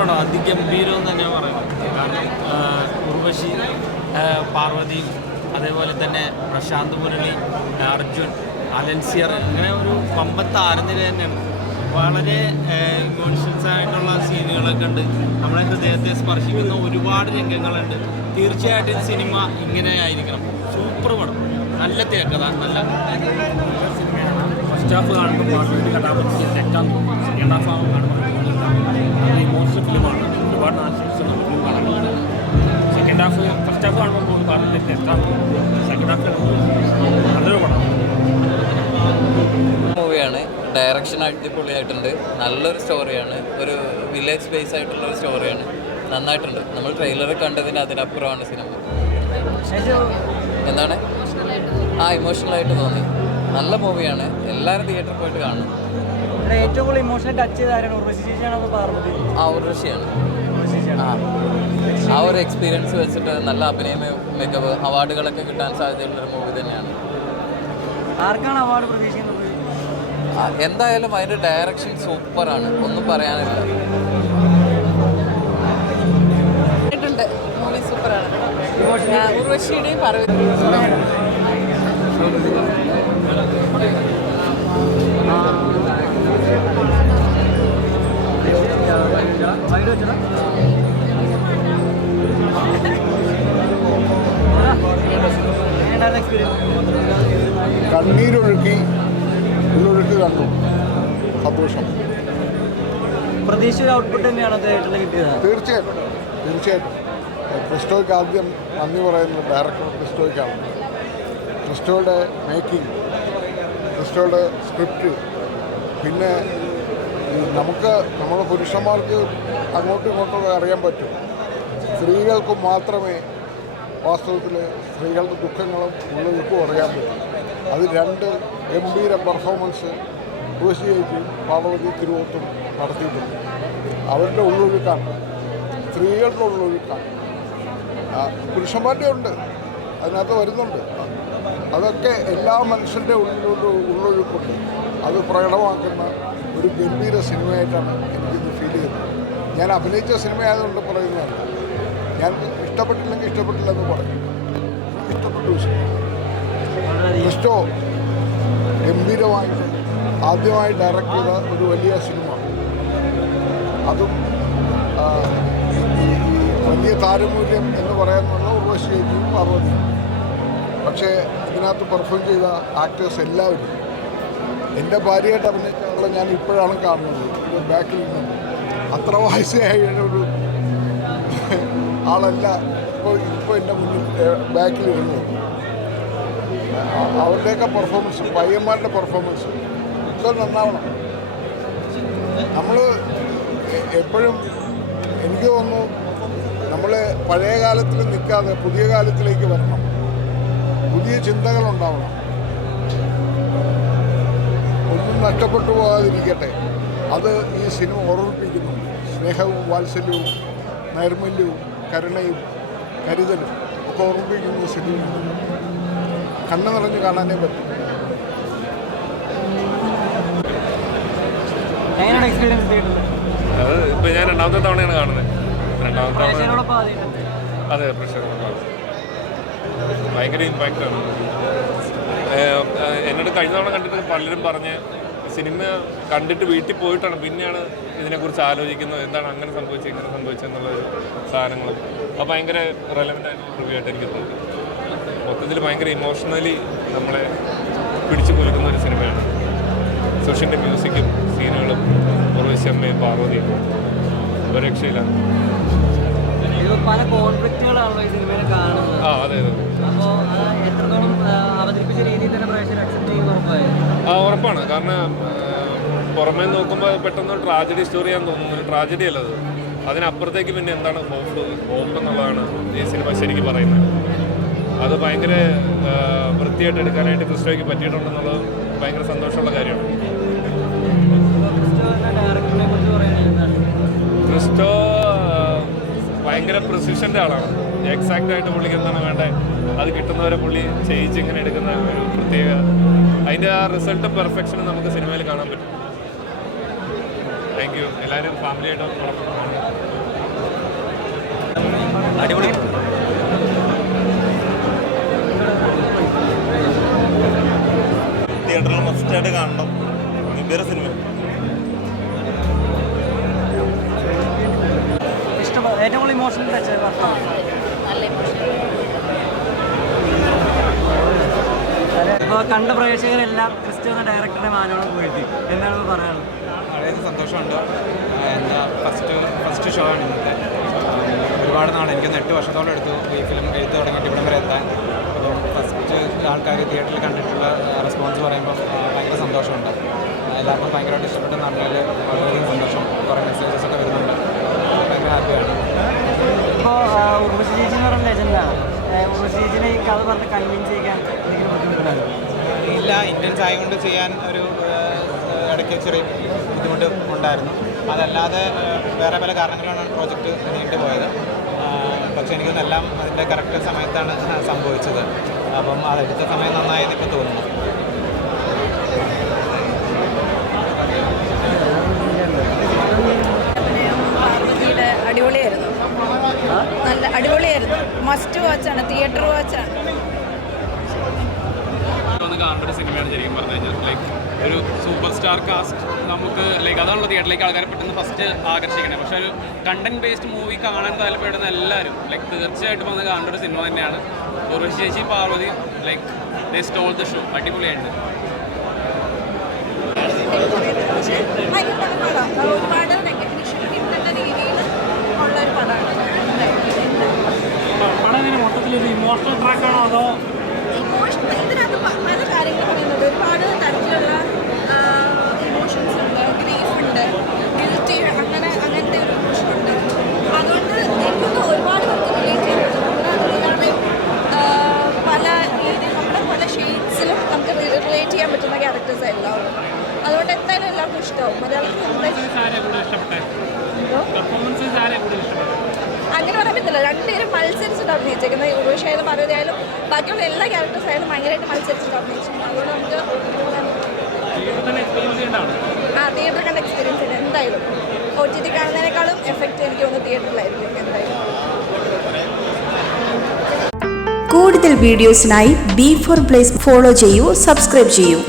പടം, അതിഗംഭീരം എന്ന് തന്നെ പറയുന്നത്. കാരണം ഉർവശി, പാർവതി, അതേപോലെ തന്നെ പ്രശാന്ത് മുരളി, അർജുൻ, അലൻസിയർ, അങ്ങനെ ഒരു പമ്പത്ത് ആരനിര തന്നെയാണ്. വളരെ ഇമോഷൻസ് ആയിട്ടുള്ള സീനുകളൊക്കെ ഉണ്ട്. നമ്മളെ ഹൃദയത്തെ സ്പർശിക്കുന്ന ഒരുപാട് രംഗങ്ങളുണ്ട്. തീർച്ചയായിട്ടും സിനിമ ഇങ്ങനെ ആയിരിക്കണം. സൂപ്പർ പടം, നല്ല തിരക്കഥ, നല്ല ഫസ്റ്റ് ഹാഫ് കാണുമ്പോൾ പാർട്ടിൻ്റെ കഥാപാത്രത്തിൽ തെറ്റാന്ന് തോന്നും. സെക്കൻഡ് ഹാഫ് കാണുമ്പോൾ അത് ഇമോഷണൽ ഫിലിമാണ്. ഒരുപാട് ആശംസകൾ ഫിലിം കാണാൻ. സെക്കൻഡ് ഹാഫ് ഫസ്റ്റ് ഹാഫ് കാണുമ്പോൾ പാർട്ടിൻ്റെ തെറ്റാന്ന് തോന്നും. സെക്കൻഡ് ഹാഫ് നല്ലൊരു പടം മൂവിയാണ്. ഡയറക്ഷൻ അടിപൊളിയായിട്ടുണ്ട്. നല്ലൊരു സ്റ്റോറിയാണ്. ഒരു വില്ലേജ് ബേസ് ആയിട്ടുള്ളൊരു സ്റ്റോറിയാണ്. നന്നായിട്ടുണ്ട്. നമ്മൾ ട്രെയിലർ കണ്ടതിന് അതിനപ്പുറമാണ് സിനിമ. എന്താണ് ഇമോഷണലായിട്ട് തോന്നി. നല്ല മൂവിയാണ്. എല്ലാവരും തിയേറ്ററിൽ പോയിട്ട് കാണും. ഏറ്റവും കൂടുതൽ ഇമോഷണൽ ടച്ച് ചെയ്താരാണ്? ഉർവശിയാണ്. ആ ഒരു എക്സ്പീരിയൻസ് വെച്ചിട്ട് നല്ല അഭിനയ മികവ്, അവാർഡുകളൊക്കെ കിട്ടാൻ സാധ്യതയുള്ളൊരു മൂവി തന്നെയാണ്. ആർക്കാണ് അവാർഡ് പ്രതീക്ഷിക്കുന്നത്? എന്തായാലും അതിൻ്റെ ഡയറക്ഷൻ സൂപ്പറാണ്, ഒന്നും പറയാനില്ല. മൂവി സൂപ്പറാണ്. ഉർവശിയുടെയും പാർവതി കണ്ണീരൊഴുക്കി ഉള്ളൊഴുക്ക് കണ്ടു. സന്തോഷം. പ്രതീക്ഷിച്ച ഔട്ട്പുട്ട് തന്നെയാണ് തിയേറ്ററിൽ കിട്ടിയത്. തീർച്ചയായിട്ടും ക്രിസ്റ്റോയ്ക്ക് ആദ്യം നന്ദി പറയുന്നത് ഡയറക്ടർ ക്രിസ്റ്റോയ്ക്കാണ്. ക്രിസ്റ്റോയുടെ മേക്കിംഗ്, ക്രിസ്റ്റോയുടെ സ്ക്രിപ്റ്റ്, പിന്നെ നമുക്ക് നമ്മുടെ പുരുഷന്മാർക്ക് അങ്ങോട്ടും ഇങ്ങോട്ടും അറിയാൻ പറ്റും. സ്ത്രീകൾക്ക് മാത്രമേ വാസ്തവത്തിൽ സ്ത്രീകളുടെ ദുഃഖങ്ങളും ഉള്ളൊഴുക്കും അറിയാൻ പറ്റും. അത് രണ്ട് ഗംഭീര പെർഫോമൻസ് ഉർവശിയേക്കും പാർവതി തിരുവോത്തും നടത്തിയിട്ടുണ്ട്. അവരുടെ ഉള്ളൊഴുക്കാണ്, സ്ത്രീകളുടെ ഉള്ളൊഴുക്കാണ്. പുരുഷന്മാരുടെ ഉണ്ട്, അതിനകത്ത് വരുന്നുണ്ട്. അതൊക്കെ എല്ലാ മനുഷ്യൻ്റെ ഉള്ളൊഴുക്കുണ്ട്. അത് പ്രകടമാക്കുന്ന ഒരു ഗംഭീര സിനിമയായിട്ടാണ് എനിക്കിത് ഫീൽ ചെയ്യുന്നത്. ഞാൻ അഭിനയിച്ച സിനിമയായതുകൊണ്ട് പറയുന്നതല്ല. ഞാൻ ഇഷ്ടപ്പെട്ടില്ലെങ്കിൽ ഇഷ്ടപ്പെട്ടില്ലെന്ന് പറയും. ഇഷ്ടപ്പെട്ടു. ക്രിസ്റ്റോ ഗംഭീരമായിട്ട് ആദ്യമായി ഡയറക്റ്റ് ചെയ്ത ഒരു വലിയ സിനിമ, അതും വലിയ താരമൂല്യം എന്ന് പറയാനുള്ള ഉർവശിയേക്കും പാർവതി. പക്ഷേ ഇതിനകത്ത് പെർഫോം ചെയ്ത ആക്ടേഴ്സ് എല്ലാവരും എൻ്റെ ഭാര്യയായിട്ട് അഭിനയിച്ച ആളെ ഞാൻ ഇപ്പോഴാണ് കാണുന്നത്. ബാക്കിൽ നിന്ന് അത്ര വയസ്സായ ഒരു ആളല്ല ഇപ്പോൾ എൻ്റെ മുന്നിൽ ബാക്കിലിരുന്നത്. അവരുടെയൊക്കെ പെർഫോമൻസ്, പയ്യന്മാരുടെ പെർഫോമൻസ് ഒക്കെ നന്നാവണം. നമ്മൾ എപ്പോഴും എനിക്ക് തോന്നുന്നു നമ്മൾ പഴയ കാലത്തിൽ നിൽക്കാതെ പുതിയ കാലത്തിലേക്ക് വരണം. പുതിയ ചിന്തകളുണ്ടാവണം. ഒന്നും നഷ്ടപ്പെട്ടു പോകാതിരിക്കട്ടെ. അത് ഈ സിനിമ ഓർമ്മിപ്പിക്കുന്നു. സ്നേഹവും വാത്സല്യവും നൈർമല്യവും കരുണയും കരുതലും ഒക്കെ ഓർമ്മിപ്പിക്കുന്ന സിനിമ കണ്ണു നിറഞ്ഞ് കാണാനേ പറ്റും. അത് ഇപ്പം ഞാൻ രണ്ടാമത്തെ തവണയാണ് കാണുന്നത്. രണ്ടാമത്തെ തവണ അതെ, ഭയങ്കര ഇമ്പാക്റ്റാണ്. എന്നോട് കഴിഞ്ഞ തവണ കണ്ടിട്ട് പലരും പറഞ്ഞ് സിനിമ കണ്ടിട്ട് വീട്ടിൽ പോയിട്ടാണ് പിന്നെയാണ് ഇതിനെക്കുറിച്ച് ആലോചിക്കുന്നത്, എന്താണ് അങ്ങനെ സംഭവിച്ചത് ഇങ്ങനെ സംഭവിച്ചെന്നുള്ള സാധനങ്ങളും. അപ്പോൾ ഭയങ്കര റെലവൻ്റ് ആയിട്ടുള്ള റിവ്യൂ ആയിട്ട് എനിക്ക് തോന്നി. മൊത്തത്തിൽ ഭയങ്കര ഇമോഷണലി നമ്മളെ പിടിച്ചു കുലുക്കുന്ന ഒരു സിനിമയാണ്. സുഷിൻ്റെ മ്യൂസിക്കും സീനുകളും ഉർവശിയമ്മയും പാർവതിയും ഒരു രക്ഷയിലാണ്. പല കോൺഫ്ലിക്റ്റുകളാണല്ലോ ഈ സിനിമയിൽ കാണുന്നത്. അതെ അതെ. അപ്പോൾ എത്രത്തോളം അവതരിപ്പിച്ച രീതിയിൽ തന്നെ പ്രേക്ഷകർ അക്സെപ്റ്റ് ചെയ്യുന്ന ഉറപ്പാണ്. കാരണം പുറമേ നോക്കുമ്പോൾ പെട്ടെന്ന് ട്രാജഡി സ്റ്റോറിയാന്ന് തോന്നുന്നു. ഒരു ട്രാജഡി അല്ലത്. അതിനപ്പുറത്തേക്ക് പിന്നെ എന്താണ് ഹോപ്പ് എന്നുള്ളതാണ് ഈ സിനിമ ശരിക്കും പറയുന്നത്. അത് ഭയങ്കര വൃത്തിയായിട്ട് എടുക്കാനായിട്ട് ക്രിസ്റ്റോയ്ക്ക് പറ്റിയിട്ടുണ്ടെന്നുള്ളത് ഭയങ്കര സന്തോഷമുള്ള കാര്യമാണ്. ക്രിസ്റ്റോ ഭയങ്കര പ്രിസിഷൻ്റെ ആളാണ്. എക്സാക്റ്റ് ആയിട്ട് പുള്ളിക്ക് എന്താണ് വേണ്ടത് അത് കിട്ടുന്നവരെ പുള്ളി ചെയ്യിച്ച് ഇങ്ങനെ എടുക്കുന്ന ഒരു പ്രത്യേക അതിൻ്റെ ആ റിസൾട്ടും പെർഫെക്ഷനും നമുക്ക് സിനിമയിൽ കാണാൻ പറ്റും. Thank you. എല്ലാവരും ഫാമിലിയായിട്ട് അടിപൊളി. തിയേറ്ററിൽ മസ്റ്റായിട്ട് കാണണം. ഗംഭീര സിനിമ. ഏറ്റവും കൂടുതൽ ഇമോഷണൽ ടച്ച് ഇപ്പോൾ കണ്ട പ്രേക്ഷകരെല്ലാം ക്രിസ്റ്റു എന്ന ഡയറക്ടറുടെ മാനോളം പോയിട്ട് എന്താണ് പറയാനുള്ളത്? വളരെ സന്തോഷമുണ്ട്. എന്താ ഫസ്റ്റ് ഷോ ആണ് ഇന്നത്തെ. ഒരുപാട് നാൾ എനിക്കൊന്ന് 8 വർഷത്തോളം എടുത്തു ഈ ഫിലിം എഴുത്ത് തുടങ്ങിയിട്ട് ഇവിടം വരെ എത്താൻ. അപ്പം ഫസ്റ്റ് ആൾക്കാർ തിയേറ്ററിൽ കണ്ടിട്ടുള്ള റെസ്പോൺസ് പറയുമ്പോൾ ഭയങ്കര സന്തോഷമുണ്ട്. എല്ലാവർക്കും ഭയങ്കരമായിട്ട് ഇഷ്ടപ്പെട്ടെന്ന് പറഞ്ഞാൽ വളരെയധികം സന്തോഷം. കുറേ മെസ്സേജസ് ഒക്കെ വരുന്നുണ്ട്. ഭയങ്കര ഹാപ്പിയാണ്. ഇപ്പോൾ ഉർവശി ചേച്ചി എന്ന് പറഞ്ഞ ലെജൻഡാണ്. ഉർവശി ചേച്ചിനെ ഈ കഥ പറഞ്ഞ് കൺവിൻസ് ചെയ്യാൻ എന്തെങ്കിലും ബുദ്ധിമുട്ടുണ്ടായിരുന്നു? ഇല്ല, ഇന്ത്യൻസ് ആയതുകൊണ്ട് ചെയ്യാൻ ഒരു ഇടയ്ക്ക് ചെറിയ ബുദ്ധിമുട്ട് ഉണ്ടായിരുന്നു. അതല്ലാതെ വേറെ പല കാരണങ്ങളാണ് പ്രോജക്റ്റ് നീണ്ടുപോയത്. പക്ഷേ എനിക്കൊന്നെല്ലാം അതിൻ്റെ കറക്റ്റ് സമയത്താണ് സംഭവിച്ചത്. അപ്പം അതെടുത്ത സമയം നന്നായെന്ന് ഇപ്പോൾ തോന്നുന്നു. പാർവതിയുടെ അടിപൊളിയായിരുന്നു, നല്ല അടിപൊളിയായിരുന്നു. മസ്റ്റ് വാച്ചാണ്, തിയേറ്റർ വാച്ചാണ്. കാണേണ്ട ഒരു സിനിമയാണ് ശരിക്കും പറഞ്ഞു കഴിഞ്ഞാൽ. ലൈക്ക് ഒരു സൂപ്പർ സ്റ്റാർ കാസ്റ്റ് നമുക്ക് ലൈക്ക് അതാണല്ലോ തിയേറ്ററിലേക്ക് ആൾക്കാരെ പെട്ടെന്ന് ഫസ്റ്റ് ആകർഷിക്കണേ. പക്ഷേ ഒരു കണ്ടന്റ് ബേസ്ഡ് മൂവി കാണാൻ താല്പര്യപ്പെടുന്ന എല്ലാവരും ലൈക്ക് തീർച്ചയായിട്ടും വന്ന് കാണേണ്ട ഒരു സിനിമ തന്നെയാണ്. ഉർവശി ചേച്ചി Parvathy like they stole the show. അടിപൊളിയായിട്ട്. ഒരുപാട് റെക്കഗ്നിഷൻ കിട്ടുന്ന രീതിയിൽ ഉള്ള ഒരു പടമാണ്. മൊത്തത്തിലൊരു ഇമോഷണൽ ട്രാക്കാണോ അതോ ഇതിനകത്ത് പല കാര്യങ്ങൾ പറയുന്നുണ്ട്. ഒരുപാട് തരത്തിലുള്ള ഇമോഷൻസ് ഉണ്ട്, ഗ്രീഫ് ഉണ്ട്, ഗിൽറ്റി, അങ്ങനത്തെ ഒരു ഇമോഷൻ ഉണ്ട്. അതുകൊണ്ട് എനിക്കൊന്ന് ഒരുപാട് പേർക്ക് റിലേറ്റ് ചെയ്യാൻ പറ്റും. അതുകൊണ്ടാണ് പല രീതിയിൽ നമ്മുടെ പല ഷെയ്ഡ്സിലും നമുക്ക് റിലേറ്റ് ചെയ്യാൻ പറ്റുന്ന ക്യാരക്ടേഴ്സ് എല്ലാവരും. അതുകൊണ്ട് എന്തായാലും എല്ലാവർക്കും ഇഷ്ടമാവും. മലയാളത്തിൽ അങ്ങനെ പറയാൻ പറ്റില്ല. രണ്ടുപേരും മത്സരിച്ചിട്ട് അഭിനയിച്ചേക്കുന്നത്. ഉർവശി ആയാലും പാർവതി ആയാലും ബാക്കിയുള്ള എല്ലാ ക്യാരക്ടേഴ്സ് ആയാലും ഭയങ്കരമായിട്ട് മത്സരിച്ചിട്ട് അഭിനയിച്ചിട്ടുണ്ട്. അതുകൊണ്ട് നമുക്ക് തിയേറ്റർ കണ്ട എക്സ്പീരിയൻസ് ഉണ്ട് എന്തായാലും. OTT കാണുന്നതിനേക്കാളും എഫക്റ്റ് എനിക്ക് തോന്നുന്നു തിയേറ്ററിലായിരിക്കും എന്തായാലും. കൂടുതൽ വീഡിയോസിനായി B4 Place ഫോളോ ചെയ്യൂ, സബ്സ്ക്രൈബ് ചെയ്യൂ.